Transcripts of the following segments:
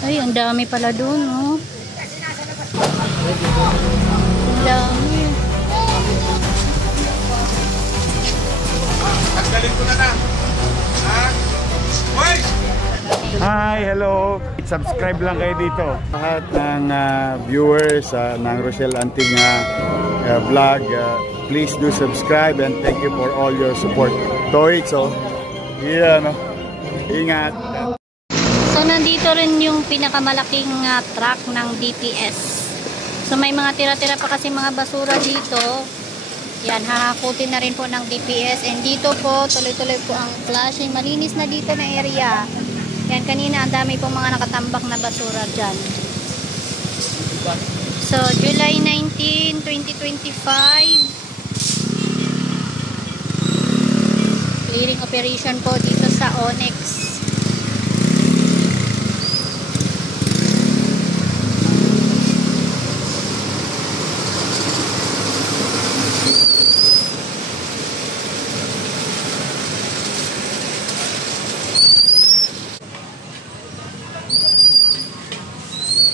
Ay, ang dami pala doon, oh. Ang dami. Tanggalin ko na na. Ha? Hoy! Hi, hello. Subscribe lang kayo dito. Lahat ng viewers ng Rochelle Anting vlog, please do subscribe and thank you for all your support. Toits, oh. Yeah, no. Ingat. So, nandito rin yung pinakamalaking truck ng DPS. So, may mga tira-tira pa kasi mga basura dito. Yan, hahakutin na rin po ng DPS. And dito po, tuloy-tuloy po ang flushing. Malinis na dito na area. Yan, kanina ang dami po mga nakatambak na basura dyan. So, July 19, 2025. Clearing operation po dito sa Onyx.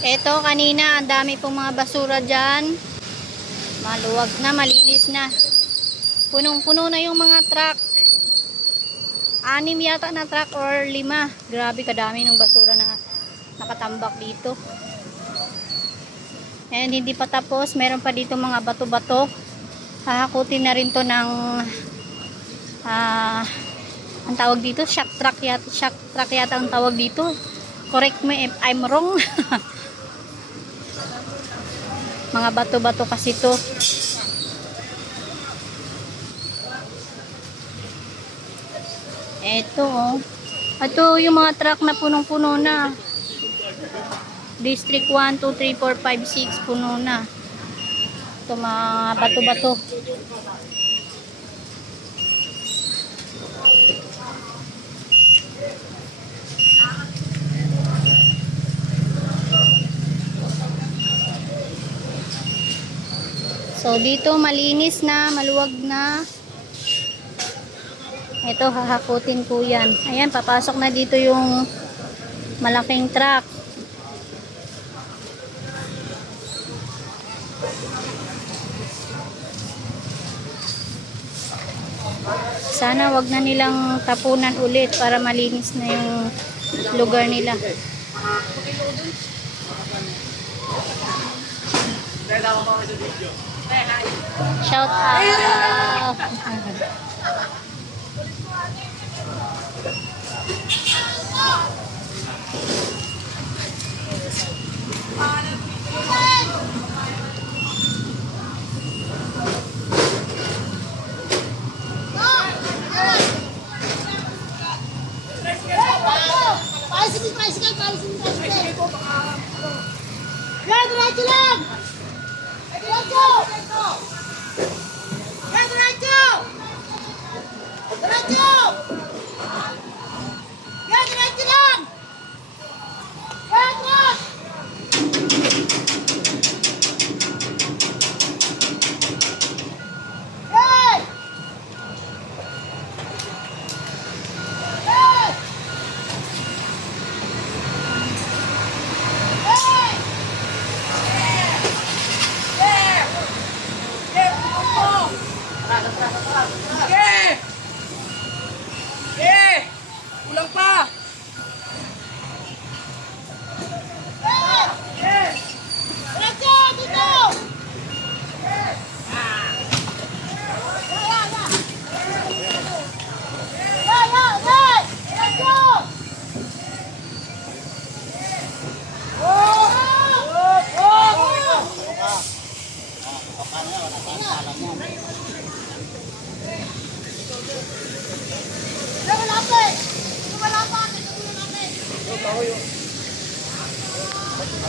Eto, kanina ang dami pong mga basura dyan. Maluwag na, malinis na. Punong-puno na yung mga truck. 6 yata na truck or 5. Grabe, kadami ng basura na nakatambak dito. And hindi pa tapos, meron pa dito mga bato-bato. Hahakutin na rin to ng ang tawag dito, shock truck yata ang tawag dito. Correct me if I'm wrong. Mga bato-bato kasi to. Eto, oh. Ito yung mga truck na punong-puno na. District 1, 2, 3, 4, 5, 6 puno na. Ito mga bato-bato. So, dito malinis na, maluwag na. Ito, hahakutin po yan. Ayan, papasok na dito yung malaking truck. Sana wag na nilang tapunan ulit para malinis na yung lugar nila. Shout out.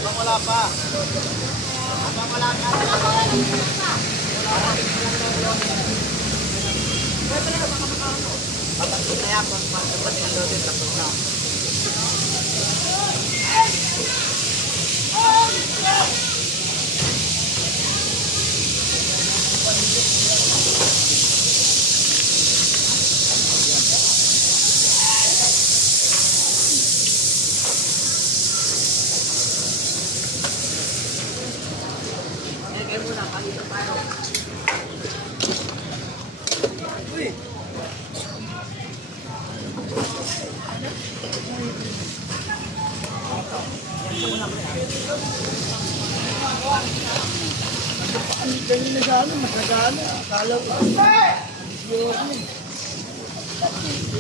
Abang wala pa. Abang wala ka. Tapos na yan. Pati ang loaded. Tapos na. Ganyan na gano'n, mas nagana. Akala ko.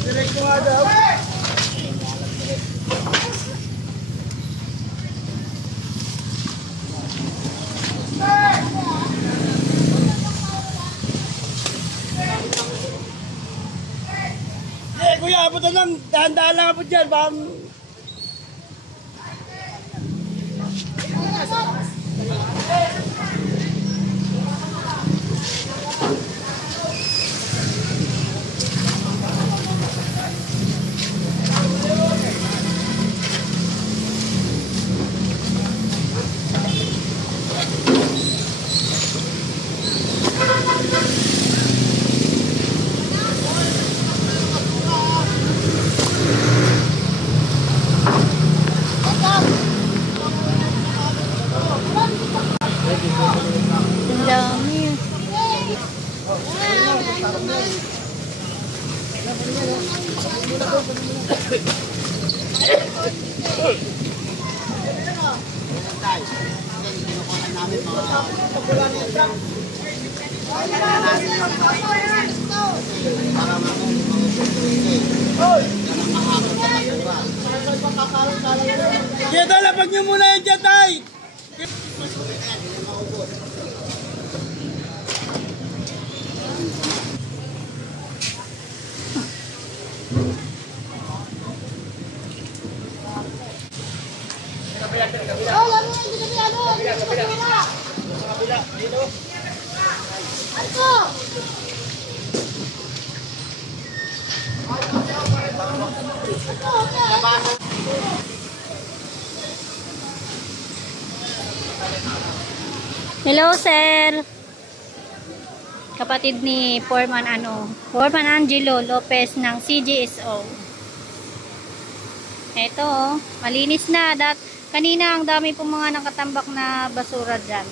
Direct mo nga daw. Kuya, abot na lang. Dahan-dahan lang abot dyan. Bang... Ang dami. Kaya talapag nyo muna yung dyan, tay! Hello, sir. Kapatid ni Foreman Angelo Lopez ng CGSO. Ito, oh, malinis na. Kanina ang dami pong mga nakatambak na basura dyan.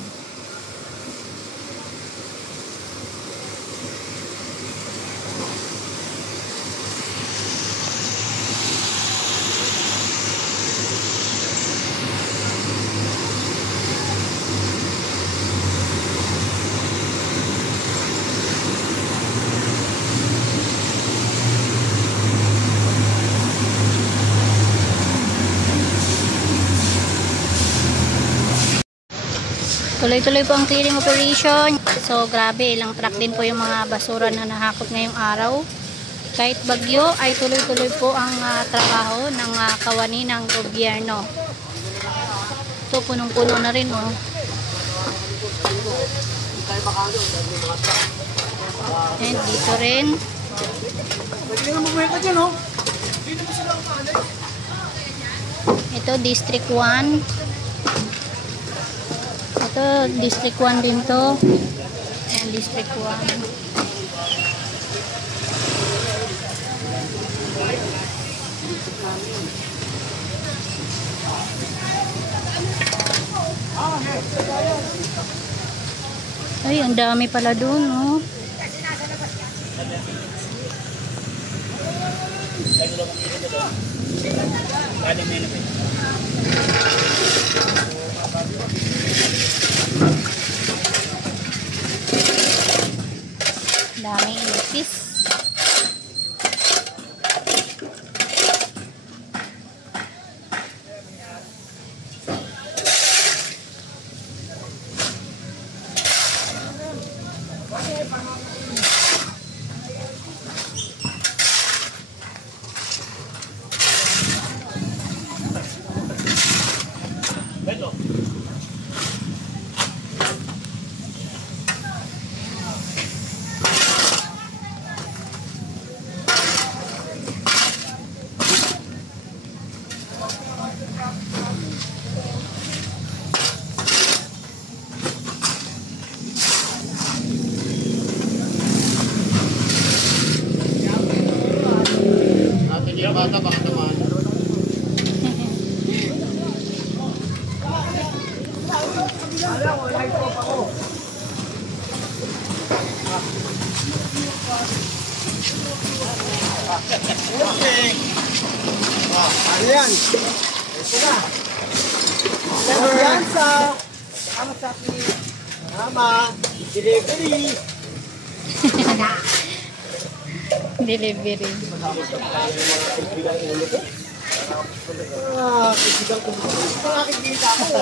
Tuloy-tuloy po ang clearing operation. So, grabe, ilang truck din po yung mga basura na nahakot ngayong araw. Kahit bagyo, ay tuloy-tuloy po ang trabaho ng kawani ng gobyerno. So, punong-puno na rin, oh. And dito rin. Ito, District 1. Ito, District 1 din to. And District 1. Ay, ang dami pala dun, oh. Daming ipis. Yung bata baka naman. Okay. Ano yan? Ito na. Alyansa. Tama sa akin. Tama. Delivery. Delivery. Kaibigan ko. Nakakikita ako.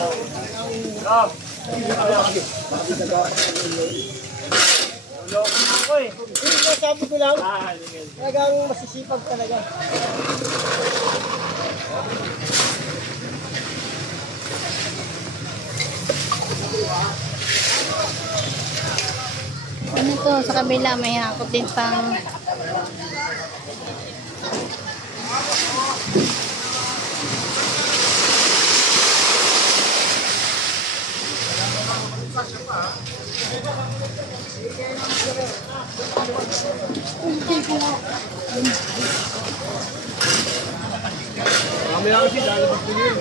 Sabi ko lang, talagang masisipag talaga. Ano to, sa kabila may hakot din pang Kami lang sila, labas ko yun.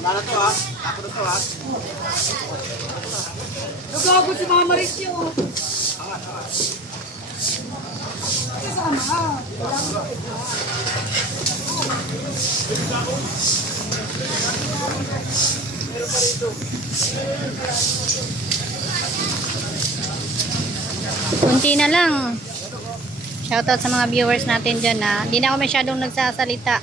Wala na to ha. Ako na to ha. Nagagod si Mama Mauricio. kunti na lang. Shoutout sa mga viewers natin dyan na hindi na ako masyadong nagsasalita.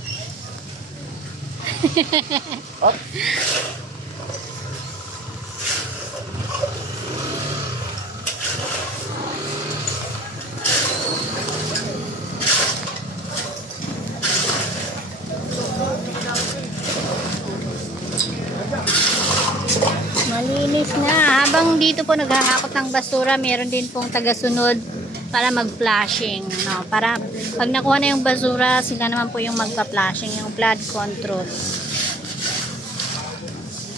Malinis na. Habang dito po naghahakot ng basura, meron din pong tagasunod para mag-flashing, no? Para pag nakuha na yung basura, sila naman po yung magpa-flashing, yung flood control.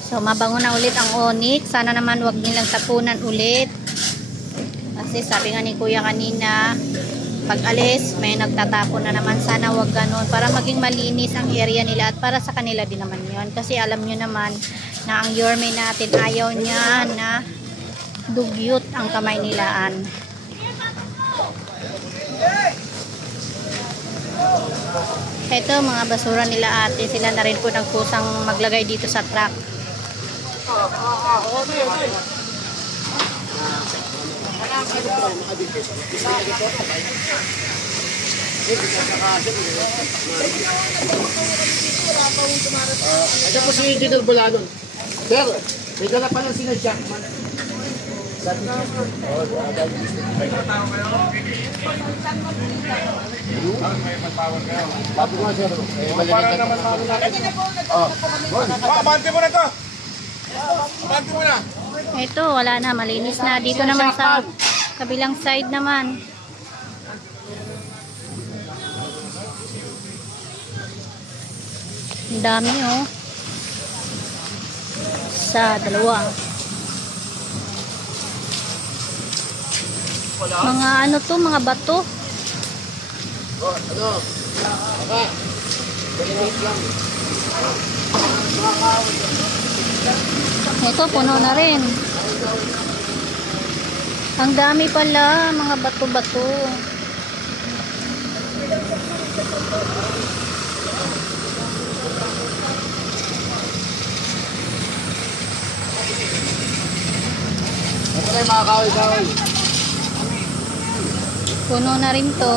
So mabango na ulit ang Onyx. Sana naman wag nilang tapunan ulit. Kasi sabi nga ni Kuya kanina, pag alis, may nagtatapon na naman. Sana wag ganun para maging malinis ang area nila at para sa kanila din naman yon. Kasi alam nyo naman na ang Yorme natin ayaw niya na dugyot ang kamay nilaan. Ito mga basura nila ate, sila na rin po nagkusang maglagay dito sa truck. Ito po si Engineer Bulanon. Sir, may dala pa lang sina Jackman. Abante mo na to! Abante mo na! Ito, wala na, malinis na. Dito naman sa kabilang side naman. Ang dami oh. Sa dalawa. Mga ano to, mga bato. Ano? Baka. Delimate lang. Ito, puno na rin. Ang dami pala, mga bato-bato. Ito kayo mga kahoy-kahoy. Puno na rin to.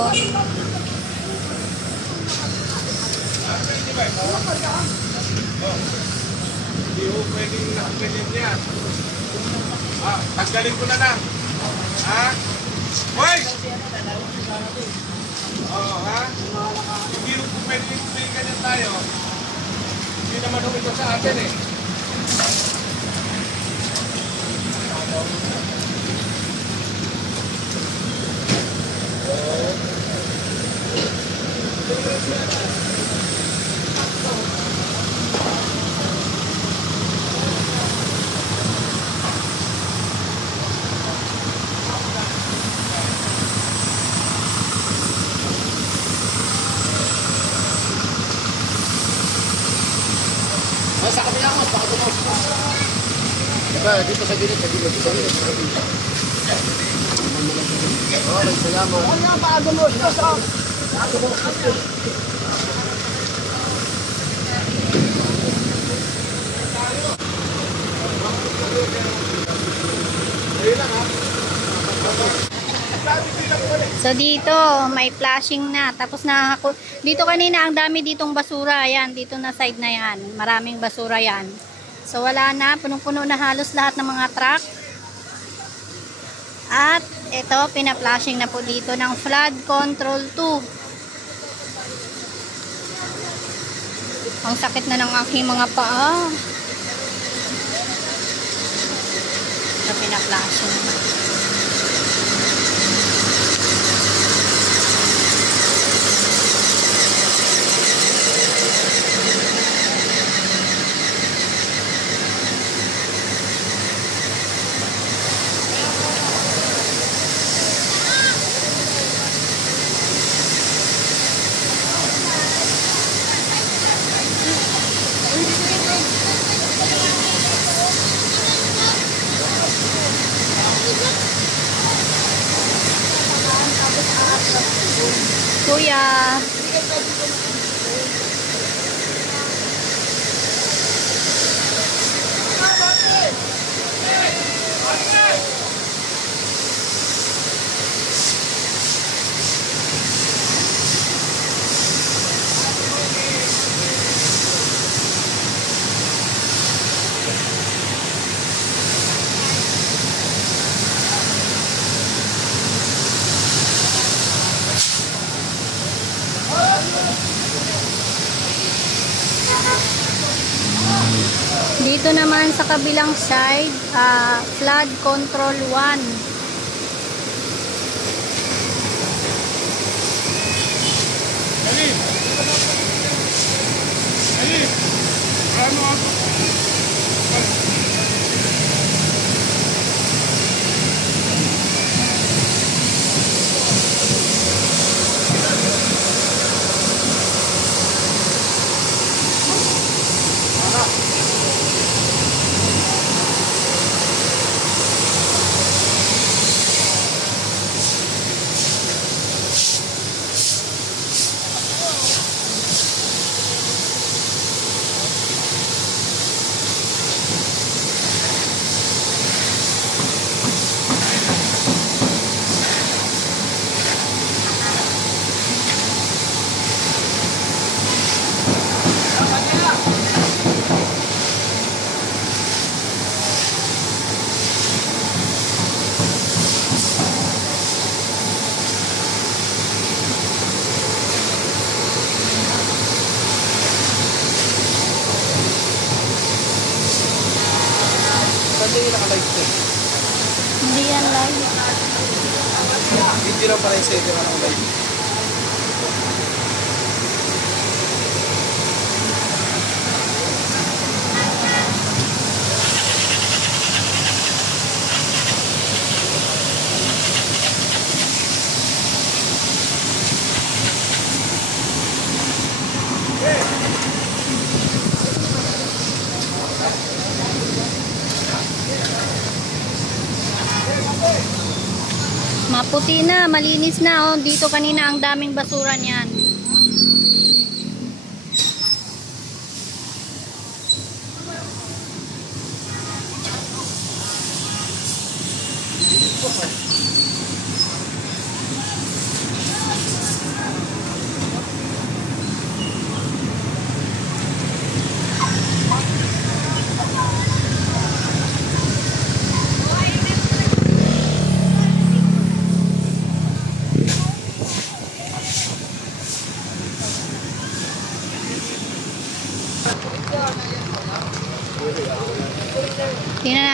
Tanggalin ko na lang. Ha? Hoy! Oo, ha? Hindi rin po pwede may ganyan tayo. Hindi naman ito sa atin eh. Sa kabila mo, baka tumos. Diba, dito sa gilid, sa gilid, sa gilid, sa gilid. Okay, salamat. Ano nga, maaga mo, sa maaga mo. So dito, may flashing na. Tapos dito kanina ang dami ditong basura. Ayan, dito na side na yan. Maraming basura yan. So wala na, punong-puno na halos lahat ng mga truck. At ito, pina-flashing na po dito ng flood control 2. Ang sakit na ng aking mga paa. So pina-flashing na. Kuya. Dito naman sa kabilang side, flood control 1. Dali! Dali! Ano ako? Hindi yan live. Hindi lang pala yung second ng live. Maputi na, malinis na. Oh. Dito kanina ang daming basura niyan.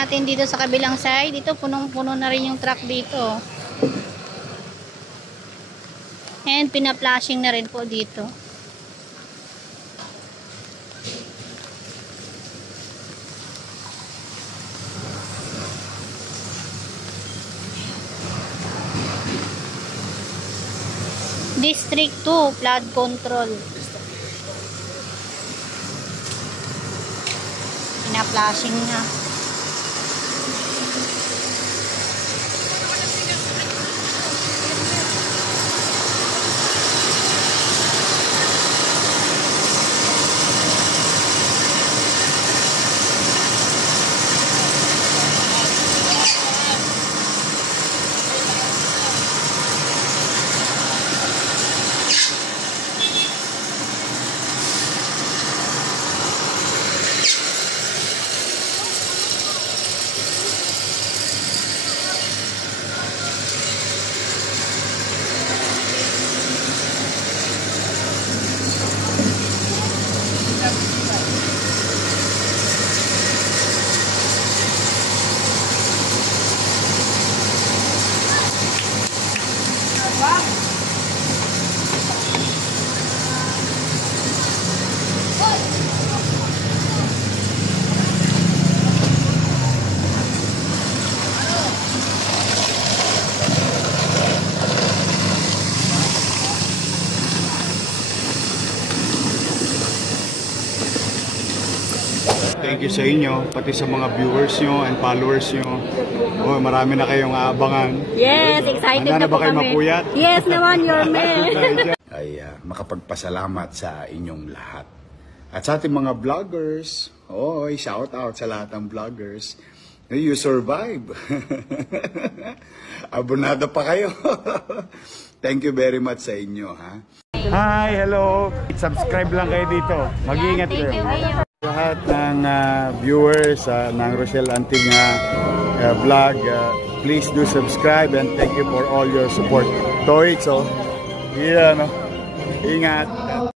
natin dito sa kabilang side. Dito punong-puno na rin yung truck dito. And pina-flashing na rin po dito. District 2 flood control. Pina-flashing na. Thank you sa inyo, pati sa mga viewers nyo and followers nyo. Oh, marami na kayong aabangan. Yes, excited Handa na po ba kayo kami. mapuyat? Yes naman, your man. Ay makapagpasalamat sa inyong lahat. At sa ating mga vloggers, shout out sa lahat ng vloggers. You survive. Abonado pa kayo. Thank you very much sa inyo, ha. Hi, hello. Subscribe lang kayo dito. Mag-iingat kayo. Lahat ng viewers ng Rochelle Antig vlog, please do subscribe and thank you for all your support. Toy, so, ingat.